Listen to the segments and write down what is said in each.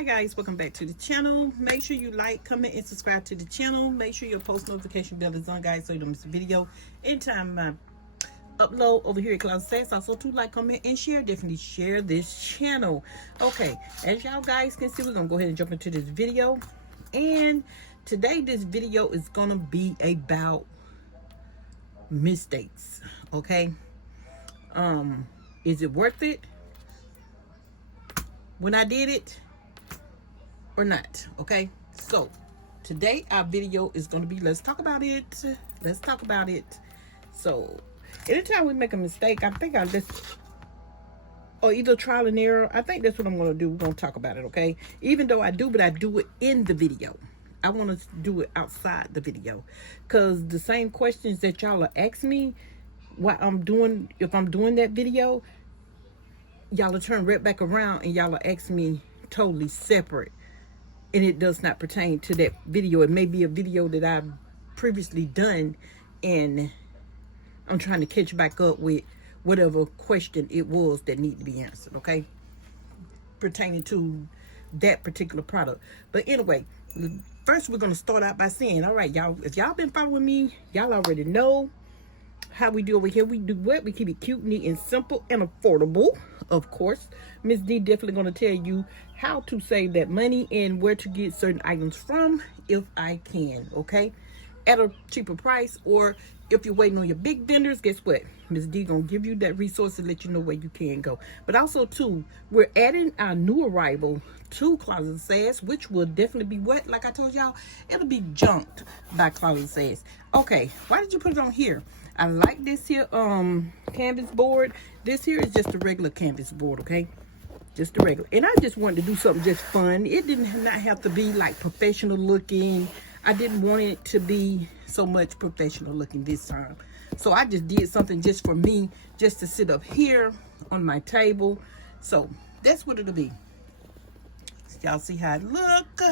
Hi guys, welcome back to the channel. Make sure you like, comment, and subscribe to the channel. Make sure your post notification bell is on, guys, so you don't miss a video anytime I upload over here at Closet of SaSS. Also, to like, comment, and share. Definitely share this channel. Okay, as y'all guys can see, we're gonna go ahead and jump into this video. And today this video is gonna be about mistakes. Okay, is it worth it when I did it or not? Okay, so today our video is going to be let's talk about it. So anytime we make a mistake, I think or either trial and error, I think that's what I'm going to do. We're going to talk about it. Okay, even though I do it in the video. I want to do it outside the video, because the same questions that y'all are asking me while if I'm doing that video, y'all will turn right back around and y'all will ask me totally separate, and it does not pertain to that video. It may be a video that I've previously done, and I'm trying to catch back up with whatever question it was that need to be answered, okay, pertaining to that particular product. But anyway, first we're going to start out by saying, all right, y'all, if y'all been following me, y'all already know how we do over here. We do what? We keep it cute, neat, and simple, and affordable. Of course, Miss D definitely going to tell you how to save that money and where to get certain items from if I can, okay, at a cheaper price. Or if you're waiting on your big vendors, guess what? Miss D gonna give you that resource to let you know where you can go. But also too, we're adding our new arrival to Closet of SaSS, which will definitely be what? Like I told y'all, it'll be junked by Closet of SaSS. Okay, why did you put it on here? I like this here canvas board. This here is just a regular canvas board, okay? Just a regular. And I just wanted to do something just fun. It didn't not have to be like professional looking. I didn't want it to be so much professional looking this time. So I just did something just for me, just to sit up here on my table. So that's what it'll be. Y'all see how it look?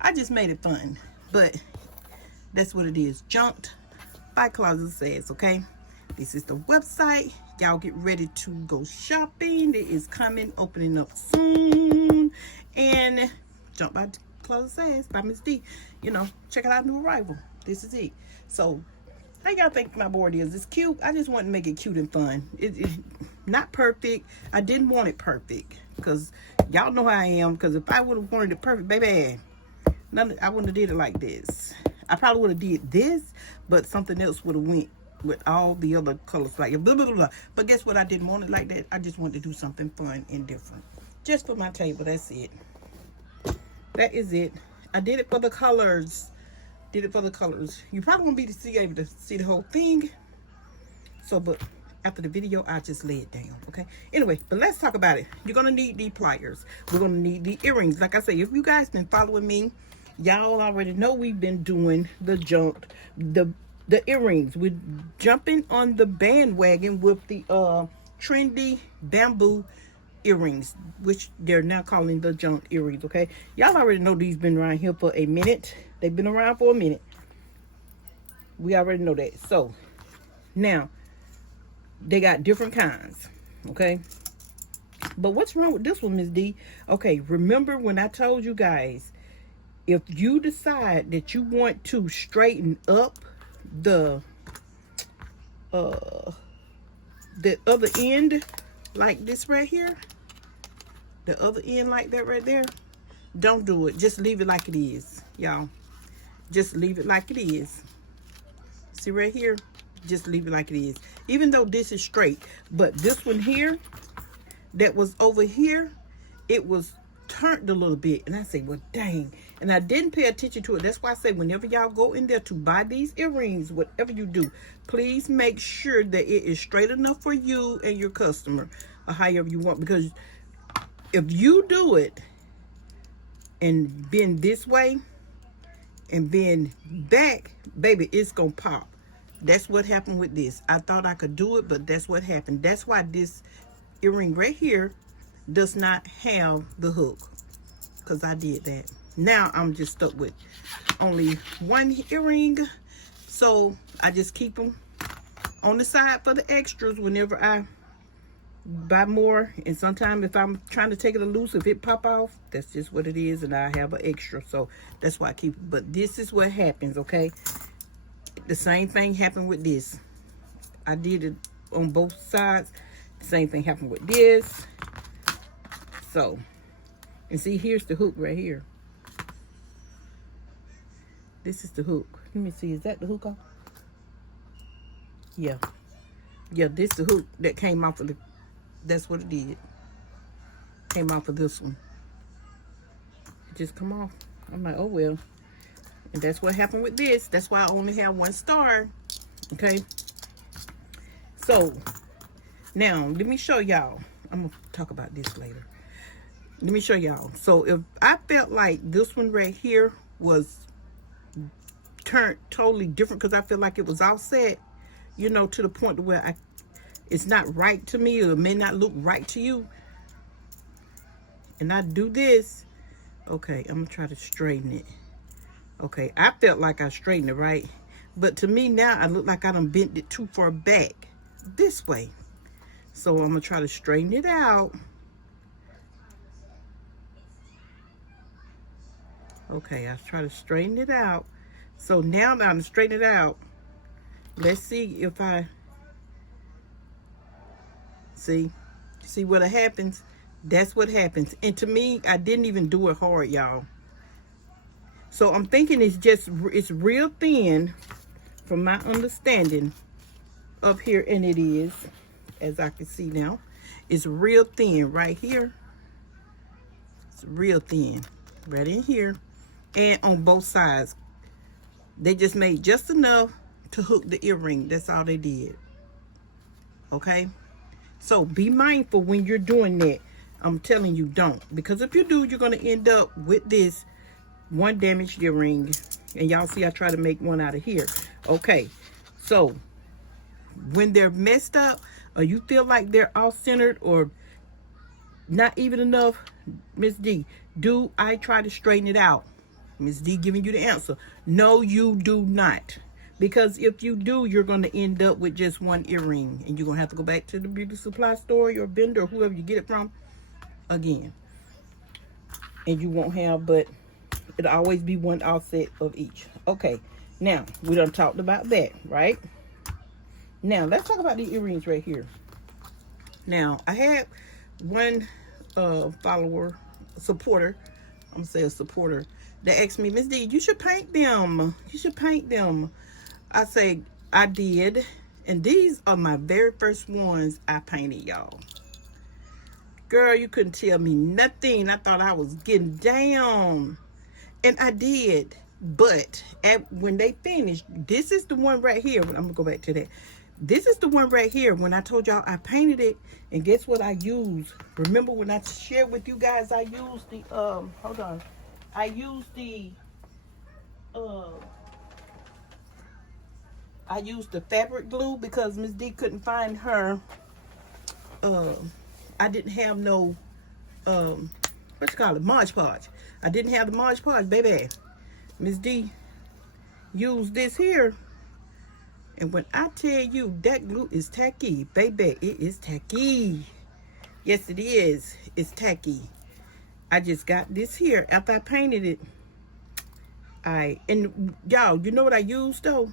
I just made it fun, but that's what it is. Junked by Closet of SaSS, okay? This is the website. Y'all get ready to go shopping. It is coming, opening up soon. And jump by Closet of SaSS by Miss D. You know, check out our new arrival. This is it. So, how y'all think my board is? It's cute. I just want to make it cute and fun. It's not perfect. I didn't want it perfect, because y'all know how I am. Because if I would have wanted it perfect, baby, I wouldn't have did it like this. I probably would have did this, but something else would have went with all the other colors, like blah, blah, blah, blah. But guess what? I didn't want it like that. I just wanted to do something fun and different. Just for my table. That's it. That is it. I did it for the colors. Did it for the colors. You probably won't be able to see the whole thing. So, but after the video, I'll just lay it down, okay? Anyway, but let's talk about it. You're going to need the pliers. We're going to need the earrings. Like I say, if you guys been following me, y'all already know we've been doing the earrings. We're jumping on the bandwagon with the trendy bamboo earrings, which they're now calling the junk earrings, okay? Y'all already know these been around here for a minute. They've been around for a minute. We already know that. So now they got different kinds, okay? But what's wrong with this one, Miss D? Okay, remember when I told you guys, if you decide that you want to straighten up the other end, like this right here, the other end like that right there, don't do it. Just leave it like it is, y'all. Just leave it like it is. See right here? Just leave it like it is. Even though this is straight, but this one here that was over here, it was turned a little bit. And I say, well, dang. And I didn't pay attention to it. That's why I say, whenever y'all go in there to buy these earrings, whatever you do, please make sure that it is straight enough for you and your customer, or however you want. Because if you do it and bend this way and bend back, baby, it's gonna pop. That's what happened with this. I thought I could do it, but that's what happened. That's why this earring right here does not have the hook, because I did that. Now I'm just stuck with only one earring, so I just keep them on the side for the extras whenever I buy more, and sometimes if I'm trying to take it loose, if it pop off, that's just what it is, and I have an extra, so that's why I keep it. But this is what happens, okay? The same thing happened with this. I did it on both sides. The same thing happened with this. So, and see, here's the hook right here. This is the hook. Let me see, is that the hook off? Yeah. Yeah, this the hook that came off of the, that's what it did. Came off of this one. It just come off. I'm like, oh well. And that's what happened with this. That's why I only have 1 star. Okay. So, now, let me show y'all. I'm going to talk about this later. Let me show y'all. So, if I felt like this one right here was turned totally different, because I feel like it was offset, you know, to the point where it's not right to me, or it may not look right to you, and I do this, okay, I'm going to try to straighten it. Okay, I felt like I straightened it, right? But to me now, I look like I done bent it too far back this way. So I'm going to try to straighten it out. Okay, I try to straighten it out. So now that I'm straightening it out, let's see if I see what happens. That's what happens. And to me, I didn't even do it hard, y'all. So I'm thinking it's real thin from my understanding up here, and it is, as I can see now, it's real thin right here. It's real thin right in here, and on both sides. They just made just enough to hook the earring. That's all they did. Okay? So be mindful when you're doing that. I'm telling you, don't. Because if you do, you're going to end up with this one damaged earring. And y'all see I try to make one out of here. Okay. So when they're messed up, or you feel like they're off centered or not even enough, Miss D, do I try to straighten it out? Miss D giving you the answer. No, you do not. Because if you do, you're going to end up with just one earring. And you're going to have to go back to the beauty supply store, your vendor, or whoever you get it from, again. And you won't have, but it'll always be one offset of each. Okay, now, we done talked about that, right? Now, let's talk about the earrings right here. Now, I had one follower, supporter, I'm going to say a supporter, that asked me, Miss D, you should paint them. You should paint them. I say, I did. And these are my very first ones I painted, y'all. Girl, you couldn't tell me nothing. I thought I was getting down. And I did. But when they finished, this is the one right here. I'm going to go back to that. This is the one right here. When I told y'all I painted it. And guess what I used? Remember when I shared with you guys, I used the, hold on. I used the fabric glue because Miss D couldn't find her. I didn't have no what you call it, Mod Podge. I didn't have the Mod Podge, baby. Miss D used this here, and when I tell you that glue is tacky, baby, it is tacky. Yes, it is. It's tacky. I just got this here after I painted it. And y'all, you know what I used though?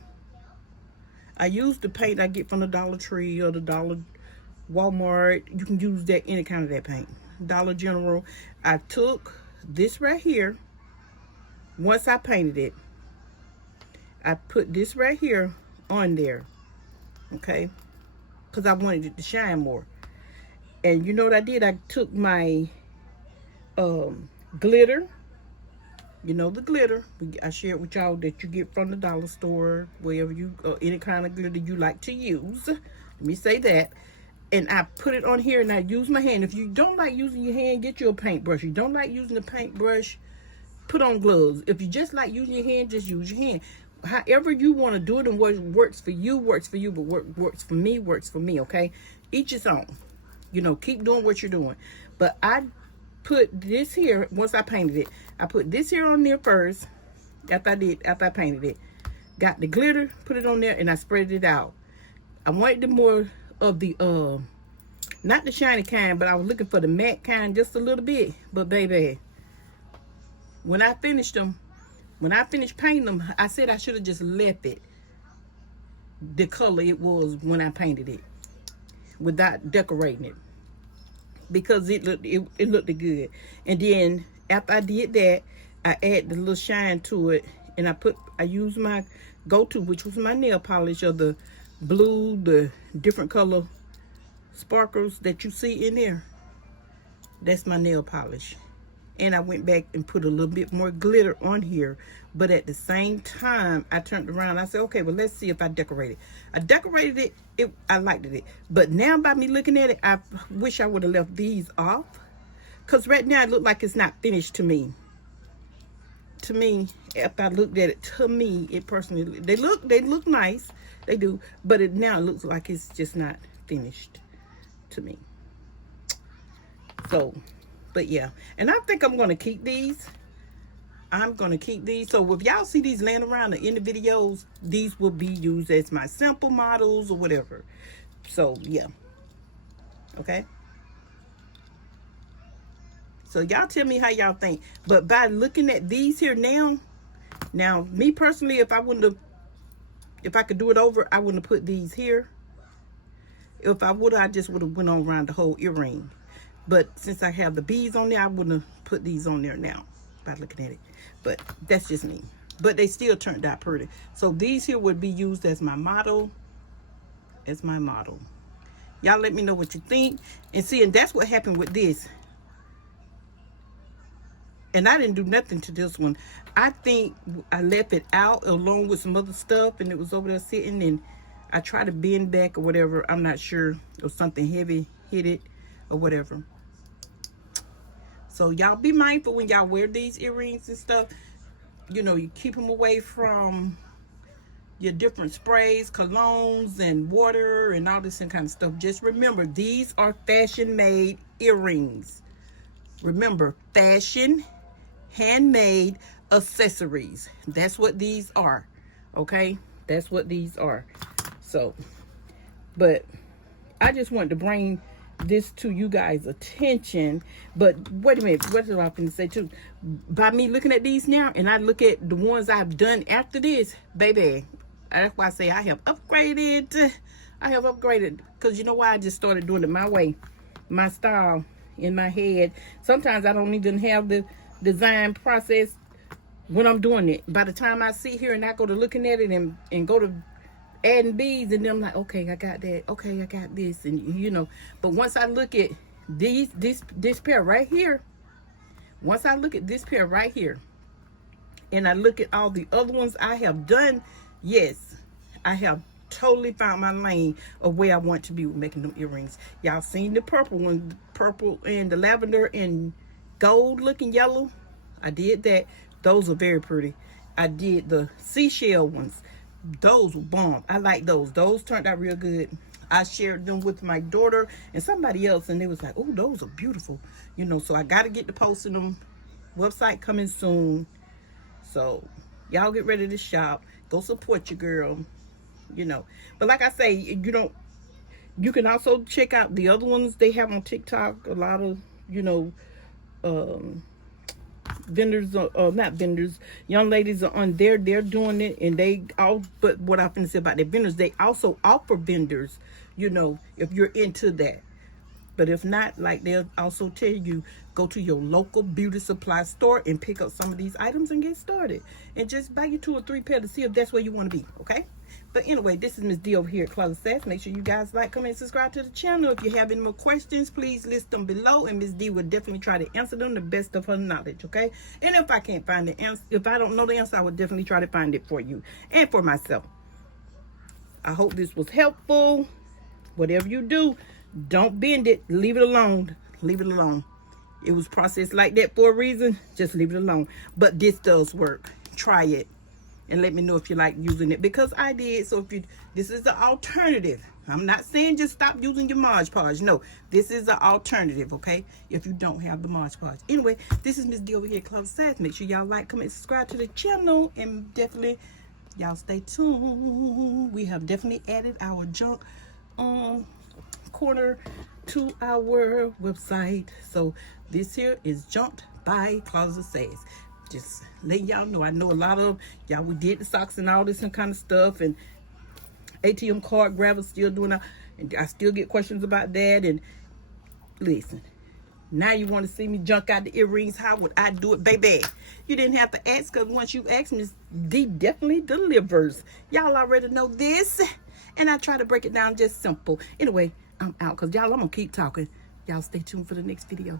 I used the paint I get from the Dollar Tree or the Dollar Walmart. You can use that, any kind of that paint. Dollar General. I took this right here. Once I painted it, I put this right here on there. Okay? Because I wanted it to shine more. And you know what I did? I took my glitter, you know, the glitter I shared with y'all that you get from the dollar store, wherever you, any kind of glitter you like to use, let me say that. And I put it on here, and I use my hand. If you don't like using your hand, get you a paintbrush. If you don't like using the paintbrush, put on gloves. If you just like using your hand, just use your hand. However you want to do it, and what works for you, but what works for me, okay? Each its own. You know, keep doing what you're doing. But I put this here, once I painted it, I put this here on there first, after I painted it. Got the glitter, put it on there, and I spread it out. I wanted the more of the Not the shiny kind, but I was looking for the matte kind just a little bit. But baby, when I finished them, when I finished painting them, I said I should have just left it the color it was when I painted it without decorating it, because it looked good. And then after I did that, I add the little shine to it, and I used my go-to, which was my nail polish of the blue, the different color sparkles that you see in there. That's my nail polish. And I went back and put a little bit more glitter on here, but at the same time I turned around, I said, okay, well, let's see if I decorate it. I decorated it, I liked it, but now by me looking at it, I wish I would have left these off, because right now it looked like it's not finished to me. To me, after I looked at it, to me, it personally, they look nice, they do, but now it looks like it's just not finished to me. So, but yeah, and I think I'm gonna keep these. I'm gonna keep these. So if y'all see these laying around in the videos, these will be used as my sample models or whatever. So yeah, okay. So y'all tell me how y'all think. But by looking at these here now me personally, if I could do it over, I wouldn't have put these here. If I would, I just would have went on around the whole earring. But since I have the beads on there, I wouldn't have put these on there now by looking at it. But that's just me. But they still turned out pretty. So these here would be used as my model. Y'all let me know what you think. And see, and that's what happened with this. And I didn't do nothing to this one. I think I left it out along with some other stuff, and it was over there sitting, and I tried to bend back or whatever. I'm not sure. Or something heavy hit it or whatever. So y'all be mindful when y'all wear these earrings and stuff. You know, you keep them away from your different sprays, colognes, and water, and all this kind of stuff. Just remember, these are fashion-made earrings. Remember, fashion, handmade accessories. That's what these are. Okay? That's what these are. So, but I just wanted to bring this to you guys' attention. But wait a minute, what was I going to say too? By me looking at these now, and I look at the ones I've done after this, baby, that's why I say I have upgraded. Because you know why? I just started doing it my way, my style, in my head. Sometimes I don't even have the design process when I'm doing it. By the time I sit here and I go to looking at it and go to adding beads, and then I'm like, okay, I got that. Okay, I got this, and you know. But once I look at this pair right here, once I look at this pair right here, and I look at all the other ones I have done, yes, I have totally found my lane of where I want to be with making them earrings. Y'all seen the purple one, purple and the lavender and gold looking yellow. I did that. Those are very pretty. I did the seashell ones. Those were bomb. I like those. Those turned out real good. I shared them with my daughter and somebody else, and they was like, oh, those are beautiful. You know, so I got to get to posting them. Website coming soon. So y'all get ready to shop. Go support your girl. You know, but like I say, you can also check out the other ones they have on TikTok. A lot of, you know, vendors, not vendors, young ladies are on there. They're doing it, and they all. But what I'm gonna say about the vendors, they also offer vendors. You know, if you're into that. But if not, like they'll also tell you, go to your local beauty supply store and pick up some of these items and get started. And just buy you 2 or 3 pair to see if that's where you want to be, okay? But anyway, this is Miss D over here at Closet of SaSS. Make sure you guys like, comment, and subscribe to the channel. If you have any more questions, please list them below, and Miss D will definitely try to answer them the best of her knowledge, okay? And if I can't find the answer, if I don't know the answer, I will definitely try to find it for you and for myself. I hope this was helpful. Whatever you do, don't bend it. Leave it alone. Leave it alone. It was processed like that for a reason. Just leave it alone. But this does work. Try it. And let me know if you like using it. Because I did. So if you, this is the alternative. I'm not saying just stop using your Mod Podge. No. This is the alternative, okay? If you don't have the Mod Podge. Anyway, this is Miss D over here at Closet of SaSS. Make sure y'all like, comment, subscribe to the channel. And definitely, y'all stay tuned. We have definitely added our junk corner to our website. So this here is Jumped by Closet of SaSS. Just letting y'all know, I know a lot of y'all, we did the socks and all this and kind of stuff, and ATM card grabbers still doing that, and I still get questions about that. And listen, now you want to see me junk out the earrings. How would I do it, baby? You didn't have to ask, because once you ask me, D definitely delivers. Y'all already know this, and I try to break it down just simple. Anyway, I'm out, because y'all, I'm going to keep talking. Y'all stay tuned for the next video.